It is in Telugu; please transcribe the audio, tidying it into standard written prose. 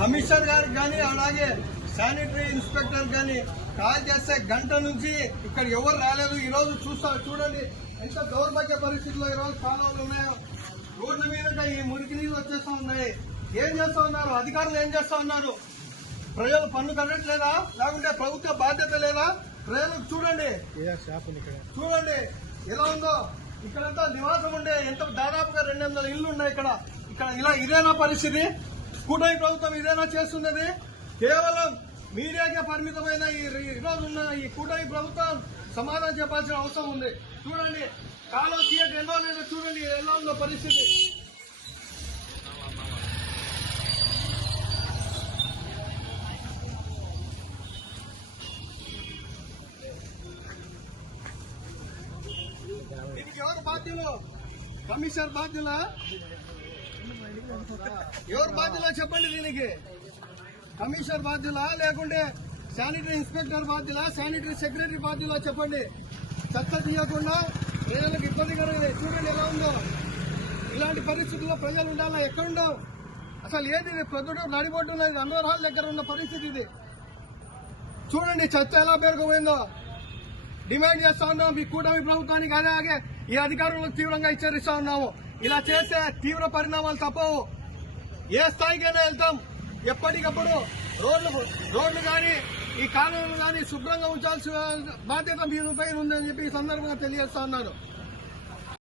కమిషనర్ గారికి కానీ అలాగే శానిటరీ ఇన్స్పెక్టర్ కానీ కాల్ చేస్తే గంట నుంచి ఇక్కడ ఎవరు రాలేదు. ఈ రోజు చూడండి ఎంత దౌర్భాగ్య పరిస్థితుల్లో ఈ రోజు కాలువలు ఉన్నాయో. రోడ్ల మీద ఈ మురికి నీళ్ళు వచ్చేస్తా ఉన్నాయి. ఏం చేస్తా ఉన్నారు అధికారులు? ఏం చేస్తా ఉన్నారు? ప్రజలు పన్ను కట్టట్లేదా? లేకుంటే ప్రభుత్వ బాధ్యత లేదా? ప్రజలకు చూడండి ఎలా ఉందో. ఇక్కడంతా నివాసం ఉండే ఎంత దాదాపుగా 200 ఇళ్లు ఉన్నాయి ఇక్కడ. ఇలా ఇదేనా పరిస్థితి? కూటమి ప్రభుత్వం ఇదేనా చేస్తున్నది? కేవలం మీడియాకే పరిమితమైన ఈరోజు ఉన్న ఈ కూటమి ప్రభుత్వం సమాధానం చెప్పాల్సిన అవసరం ఉంది. చూడండి కాలం థియేటర్ ఎన్నో లేదో చూడండి ఎలా ఉందో పరిస్థితి. దీనికి ఎవరు బాధ్యులు? కమిషనర్ బాధ్యులా? ఎవరు బాధ్యులా చెప్పండి. దీనికి కమిషనర్ బాధ్యులా లేకుంటే శానిటరీ ఇన్స్పెక్టర్ బాధ్యులా, శానిటరీ సెక్రటరీ బాధ్యులా చెప్పండి. చెత్త తీయకుండా ప్రజలకు ఇబ్బందికరంగా చూడండి ఎలా ఉందో. ఇలాంటి పరిస్థితుల్లో ప్రజలు ఉండాలా? ఎక్కడుండవు అసలు. ఏది ప్రొద్దుటూరు నడిబొడ్డున్న అన్వర్ హాల్ దగ్గర ఉన్న పరిస్థితి ఇది. చూడండి చెత్త ఎలా పేరుకుపోయిందో. డిమాండ్ చేస్తా ఉన్నాం మీ కూటమి ప్రభుత్వానికి, అలాగే ఈ అధికారులకు తీవ్రంగా హెచ్చరిస్తా ఉన్నాము. ఇలా చేస్తే తీవ్ర పరిణామాలు తప్పవు. ఏ స్థాయికైనా వెళ్తాం. ఎప్పటికప్పుడు రోడ్లు కానీ ఈ కాలువలు కానీ శుభ్రంగా ఉంచాల్సిన బాధ్యత మీపై ఉందని చెప్పి ఈ సందర్భంగా తెలియజేస్తా ఉన్నాను.